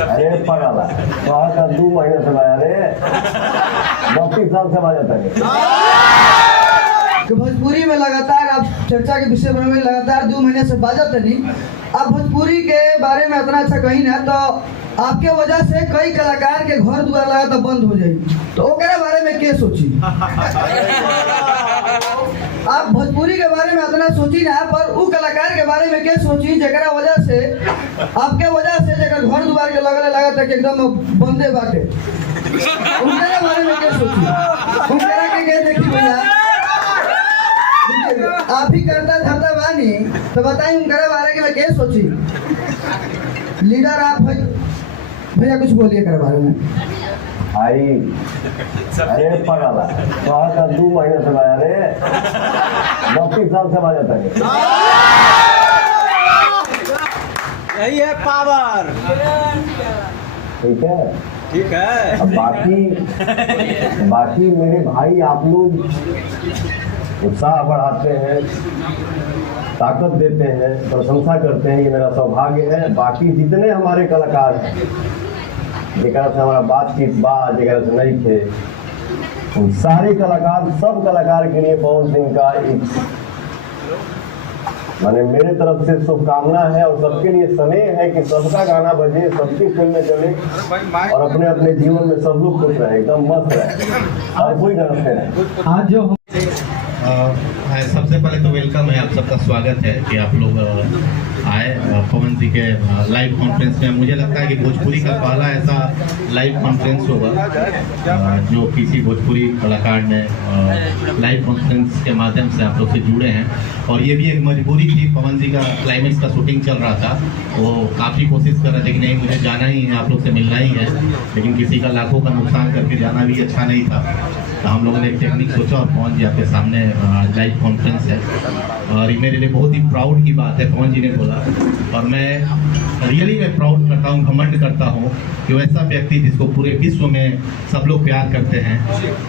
अरे पगला तो आता 2 महीने से लाया रे 32 साल से बाजा तक कि भोजपुरी में लगातार आप चर्चा के विषय में लगातार 2 महीने से बाजत नहीं। आप भोजपुरी के बारे में इतना अच्छा कही ना तो आपके वजह से कई कलाकार के घर द्वार लगातार बंद हो जाए, तो ओकरे बारे में क्या सोची? आप भोजपुरी के बारे में इतना सोची ना, पर उ कलाकार के बारे में क्या सोची जरा वजह से आपके वजह से जगह घर द्वार के लगने लगा था कि एकदम बंदे बाटे, उनके बारे में क्या सोची? उनके के क्या देखी भैया आप ही करता धरता बानी, तो बताइए उनके बारे में क्या सोची? लीडर आप भैया कुछ बोलिए कर बारे में। आई अरे पगला तो आता 2 महीने से लाया रे 32 साल से बाजा तक यही है पावर। ठीक है ठीक है। अब बाकी मेरे भाई आप लोग उत्साह बढ़ाते हैं, ताकत देते हैं, प्रशंसा करते हैं, ये मेरा सौभाग्य है। बाकी जितने हमारे कलाकार हैं जरा से हमारा बातचीत जरा से नहीं थे, उन सारे कलाकार सब कलाकार के लिए पवन सिंह का एक माने मेरे तरफ से शुभकामना है और सबके लिए स्नेह है कि सबका गाना बजे, सबकी फिल्में चले और अपने अपने जीवन में सब लोग खुश रहे, एकदम मस्त रहे, हर कोई गलत रहे। आज जो सबसे पहले तो वेलकम है, आप सबका स्वागत है कि आप लोग आए पवन जी के लाइव कॉन्फ्रेंस में। मुझे लगता है कि भोजपुरी का पहला ऐसा लाइव कॉन्फ्रेंस होगा जो किसी भोजपुरी कलाकार ने लाइव कॉन्फ्रेंस के माध्यम से आप लोग से जुड़े हैं। और ये भी एक मजबूरी थी, पवन जी का क्लाइमेक्स का शूटिंग चल रहा था, वो काफ़ी कोशिश कर रहे थे कि नहीं मुझे जाना ही है, आप लोग से मिलना ही है, लेकिन किसी का लाखों का नुकसान करके जाना भी अच्छा नहीं था। तो हम लोगों ने एक टेक्निक सोचा और पवन जी आपके सामने लाइव कॉन्फ्रेंस है और ये मेरे लिए बहुत ही प्राउड की बात है। पवन जी ने बोला और मैं रियली मैं प्राउड करता हूँ, घमंड करता हूँ कि वैसा व्यक्ति जिसको पूरे विश्व में सब लोग प्यार करते हैं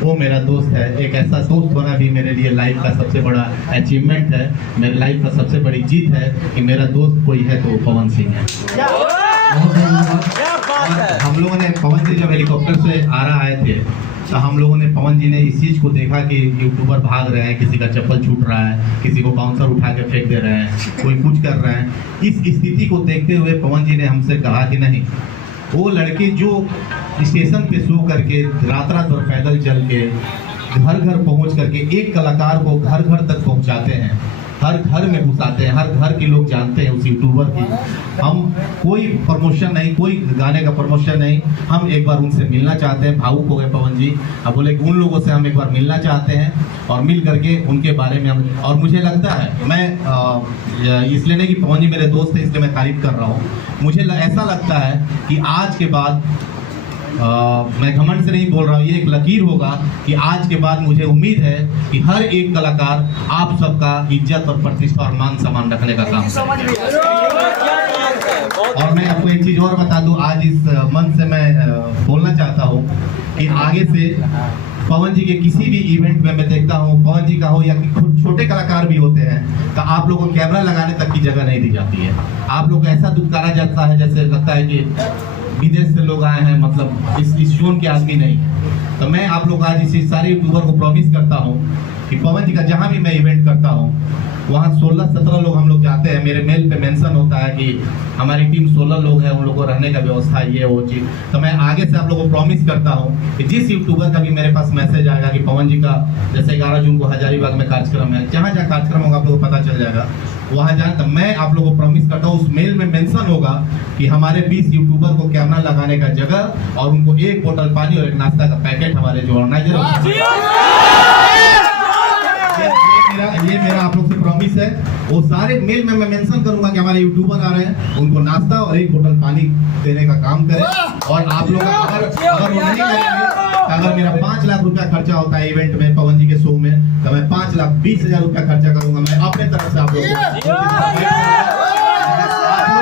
वो मेरा दोस्त है। एक ऐसा दोस्त होना भी मेरे लिए लाइफ का सबसे बड़ा अचीवमेंट है, मेरे लाइफ का सबसे बड़ी जीत है कि मेरा दोस्त कोई है तो पवन सिंह है। हम लोगों ने पवन जी जब हेलीकॉप्टर से आए थे तो हम लोगों ने पवन जी ने इस चीज़ को देखा कि यूट्यूबर भाग रहे हैं, किसी का चप्पल छूट रहा है, किसी को बाउंसर उठा के फेंक दे रहे हैं, कोई कुछ कर रहे हैं। इस स्थिति को देखते हुए पवन जी ने हमसे कहा कि नहीं, वो लड़के जो स्टेशन पे सो करके रात रात भर पैदल चल के घर घर पहुंच करके एक कलाकार को घर घर तक पहुंचाते हैं, हर घर में घुसाते हैं, हर घर के लोग जानते हैं उस यूट्यूबर की। हम कोई प्रमोशन नहीं, कोई गाने का प्रमोशन नहीं, हम एक बार उनसे मिलना चाहते हैं। भावुक हो गए पवन जी, अब बोले कि उन लोगों से हम एक बार मिलना चाहते हैं और मिल करके उनके बारे में हम, और मुझे लगता है मैं इसलिए नहीं कि पवन जी मेरे दोस्त हैं इसलिए मैं तारीफ कर रहा हूँ, मुझे ऐसा लगता है कि आज के बाद मैं घमंड से नहीं बोल रहा हूँ, ये एक लकीर होगा कि आज के बाद मुझे उम्मीद है कि हर एक कलाकार आप सबका इज्जत और प्रतिष्ठा और मान सम्मान रखने का काम करेगा। और मैं आपको एक चीज और बता दूं, आज इस मंच से मैं बोलना चाहता हूँ कि आगे से पवन जी के किसी भी इवेंट में मैं देखता हूँ, पवन जी का हो या छोटे कलाकार भी होते हैं, तो आप लोगों को कैमरा लगाने तक की जगह नहीं दी जाती है। आप लोग को ऐसा दुत्कारा जाता है जैसे लगता है कि विदेश से लोग आए हैं, मतलब इस जोन के आदमी नहीं। तो मैं आप लोग आज इस सारे यूट्यूबर को प्रॉमिस करता हूँ कि पवन जी का जहाँ भी मैं इवेंट करता हूँ वहाँ 16-17 लोग हम लोग जाते हैं, मेरे मेल पे मेंशन होता है कि हमारी टीम 16 लोग हैं, उन लोगों को रहने का व्यवस्था ये वो चीज़। तो मैं आगे से आप लोगों को प्रॉमिस करता हूँ कि जिस यूट्यूबर का भी मेरे पास मैसेज आएगा कि पवन जी का जैसे 11 जून को हजारीबाग में कार्यक्रम है, जहाँ जहाँ कार्यक्रम होगा आप लोगों को पता चल जाएगा, वहाँ जाए तो मैं आप लोगों को प्रॉमिस करता हूँ उस मेल में मेंशन होगा कि हमारे 20 यूट्यूबर को कैमरा लगाने का जगह और उनको 1 बोतल पानी और 1 नाश्ता का पैकेट हमारे जो ऑर्गेनाइजर ये मेरा आप लोग से प्रॉमिस है। वो सारे मेल में मैं मेंशन करूंगा कि हमारे यूट्यूबर आ रहे हैं, उनको नाश्ता और 1 बोतल पानी देने का काम करें। और आप लोग अगर वो नहीं करेंगे, अगर मेरा 5 लाख रुपया खर्चा होता है इवेंट में पवन जी के शो में, तो मैं 5,20,000 रुपया खर्चा करूंगा मैं अपने तरफ से। आप लोग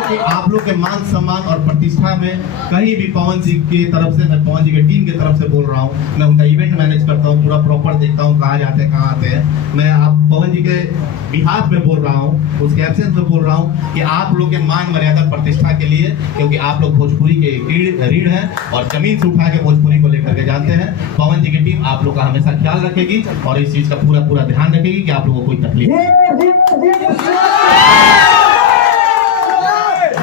कि आप लोग के मान सम्मान और प्रतिष्ठा में कहीं भी पवन जी की तरफ से, मैं पवन जी के टीम की तरफ से बोल रहा हूँ, मैं उनका इवेंट मैनेज करता हूँ, पूरा प्रॉपर देखता हूँ कहाँ जाते हैं कहाँ आते हैं। मैं आप पवन जी के बिहाफ में बोल रहा हूँ, उसके एब्सेंस में बोल रहा हूँ कि आप लोग के मान मर्यादा प्रतिष्ठा के लिए, क्योंकि आप लोग भोजपुरी के रीढ़ हैं और जमीन से उठा के भोजपुरी को लेकर के जानते हैं। पवन जी की टीम आप लोग का हमेशा ख्याल रखेगी और इस चीज का पूरा ध्यान रखेगी कि आप लोगों को कोई तकलीफ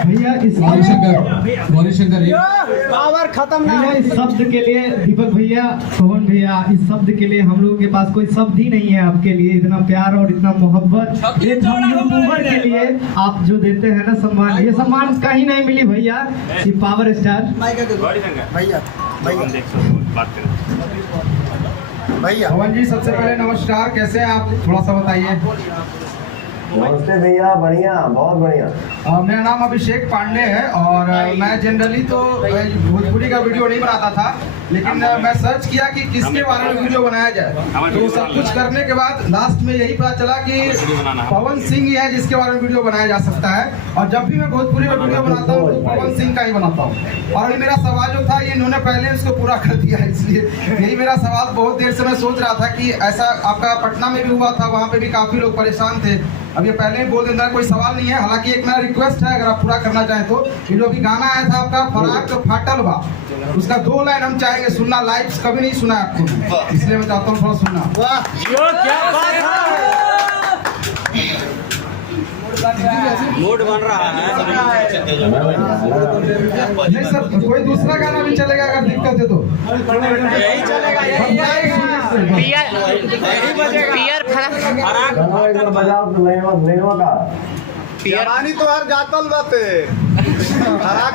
भैया इस गौरीशंकर पावर खत्म ना भैया इस शब्द के लिए दीपक भैया, सोहन भैया, इस शब्द के लिए हम लोगों के पास कोई शब्द ही नहीं है आपके लिए। इतना प्यार और इतना मोहब्बत एक हम यूट्यूबर के लिए आप जो देते हैं ना सम्मान, ये सम्मान कहीं नहीं मिली भैया। ये पावर स्टार भैया पवन जी, सबसे पहले नमस्कार, कैसे हैं आप? थोड़ा सा बताइए। नमस्ते भैया, बढ़िया, बहुत बढ़िया। मेरा नाम अभिषेक पांडे है और मैं जनरली तो भोजपुरी का वीडियो नहीं बनाता था, लेकिन मैं सर्च किया कि किसके बारे में वीडियो बनाया जाए, तो सब कुछ करने के बाद लास्ट में यही पता चला कि पवन सिंह ही है जिसके बारे में वीडियो बनाया जा सकता है। और जब भी मैं भोजपुरी में वीडियो बनाता हूँ तो पवन सिंह का ही बनाता हूँ। और ये मेरा सवाल जो था ये इन्होंने पहले इसको पूरा कर दिया है, इसलिए यही मेरा सवाल। बहुत देर से मैं सोच रहा था कि ऐसा आपका पटना में भी हुआ था, वहाँ पे भी काफी लोग परेशान थे। अब ये पहले ही बोल देना, कोई सवाल नहीं है। हालांकि एक मेरा रिक्वेस्ट है, अगर आप पूरा करना चाहें तो ये जो भी गाना आया था आपका फराक फाटल बा, उसका 2 लाइन हम चाहेंगे सुनना लाइव, कभी नहीं सुना आपको, इसलिए मैं चाहता हूँ थोड़ा सुनना। मूड बन रहा है। नहीं सर, कोई दूसरा गाना भी चलेगा अगर दिक्कत है तो। यही चलेगा, यही गाना एक बार बजाओ तो नैनवा का। जवानी तो हर जातल बाते फराक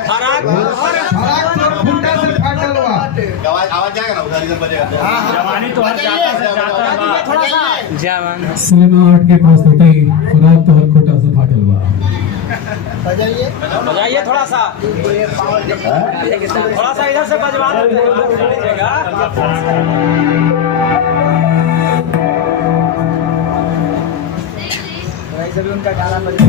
फुंडा से फाटल बा। आवाज जाएगा ना, उधर इधर बजेगा। जवानी तो हर जवान सिनेमा आर्ट के पास होते ही फराक तो हर खोटा से फाटल बा। बजाइए थोड़ा सा इधर से बजवा दीजिएगा। उनका गाना बजा